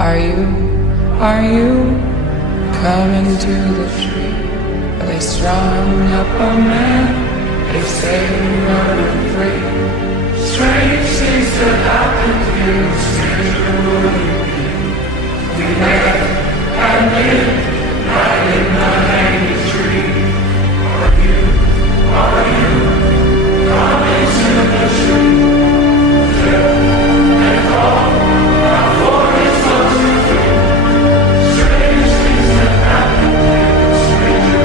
Are you coming to the tree? Are they strung up a man? They say we're free. Strange things that happen to you.